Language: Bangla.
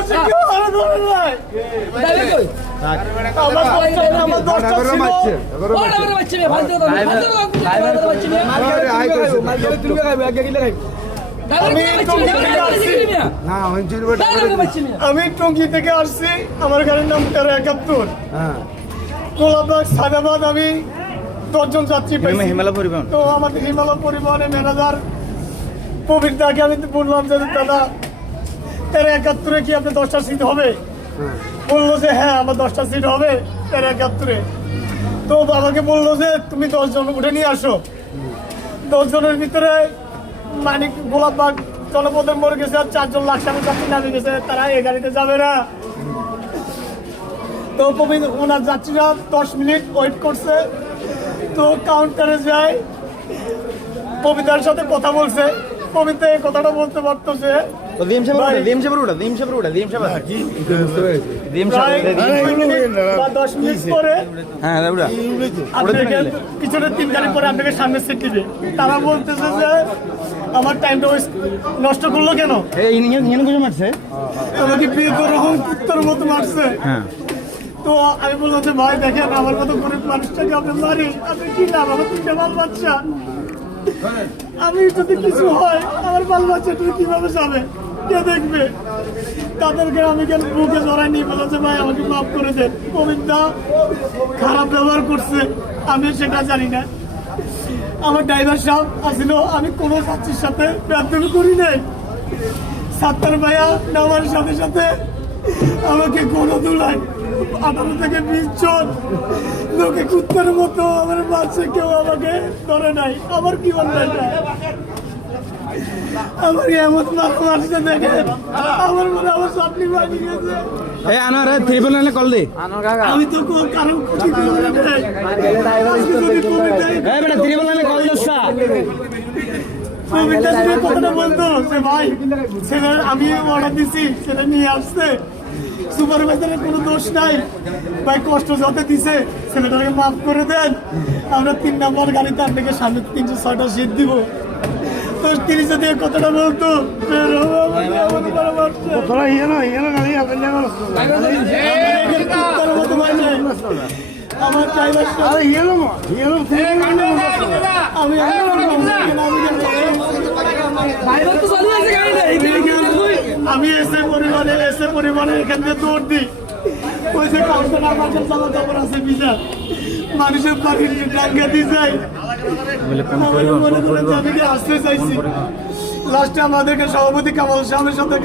পাশে কেউ আরে ধরে নাই আমার দশটা ছিল আমি টঙ্গী থেকে আসছি আমার গাড়ির নাম 1371 কোলাবাগ সাদাবাদ আমি 10 জন যাত্রী হিমালয় পরিবহন তো আমাদের হিমালয় পরিবহনের ম্যানেজার প্রবীর দাকে আমি বললাম যে দাদা 1371 কি আপনি 10টা সিট হবে বললো যে হ্যাঁ আমার 10টা সিট হবে 1371 তো বাবাকে বললো যে তুমি 10 জন উঠে নিয়ে আসো 10 জনের ভিতরে মানিক গোলাপবাগ জনপদের মরে গেছে আর 4 জন লাকসামে যাত্রী নামে গেছে তারা এই গাড়িতে যাবে না তো প্রবীণ ওনার যাত্রীরা 10 মিনিট ওয়েট করছে তো কাউন্টারে যায় প্রবীণদার সাথে কথা বলছে প্রবীণদা এই কথাটা বলতে পারতো যে পিছনে 3 গাড়ি পরে আপনাকে সামনে সিট দিবে তারা বলতেছে যে আমার টাইমটা নষ্ট করলো কেন আমাকে বিয়ে করে কুত্তার মতো মারছে তো আমি বললাম যে ভাই দেখেন আমার মতো গরিব মানুষটাকে আপনি মারি আপনি কি লাভ আমার 3টা বাল বাচ্চা আমি যদি কিছু হয় আমার বাল বাচ্চা তুমি কিভাবে যাবে কে দেখবে তাদেরকে আমি কেন বুকে জড়াই নিয়ে বলেছে ভাই আমাকে মাফ করে দেন গোবিন্দা খারাপ ব্যবহার করছে আমি সেটা জানি না আমার ড্রাইভার সাহেব আসছিল আমি কোনো যাত্রীর সাথে বেয়াদবি করি নাই সাত্তার ভাইয়া নামার সাথে সাথে আমাকে কোনো দুলাই 18 থেকে 20 জন লোকে কুত্তার মতো আমার বাচ্চা কেউ আমাকে ধরে নাই আমার কি অন্যায়টা আমার এমন মানুষটা দেখে আমার মনে আমার চাপনি ভাঙি গেছে আমি তো কারো কথাটা বলতো যে ভাই ছেলে আমি অর্ডার দিছি ছেলে নিয়ে আসছে সুপারভাইজারের কোনো দোষ নাই ভাই কষ্ট যত দিছে ছেলেটাকে মাফ করে দেন আমরা 3 নম্বর গাড়িতে আপনাকে সামনে 306টা সিট দিব তো তিনি যদি কথাটা বলতো আমার আমি এসে পরিমাণে এখান থেকে দৌড় দিই ওই যে কাউন্টার আমার জামা কাপড় আছে বিজা মানুষের বাড়ি ডাঙ্গা দিয়ে যাই আমি আসতে চাইছি লাস্টে আমাদেরকে সভাপতি কামাল সাহেবের সাথে